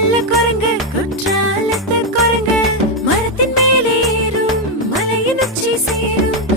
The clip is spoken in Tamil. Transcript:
நல்ல குரங்கு குற்றாலத்து குரங்கு மரத்தின் மேலே ஏறும் மலையின் உச்சி சேரும்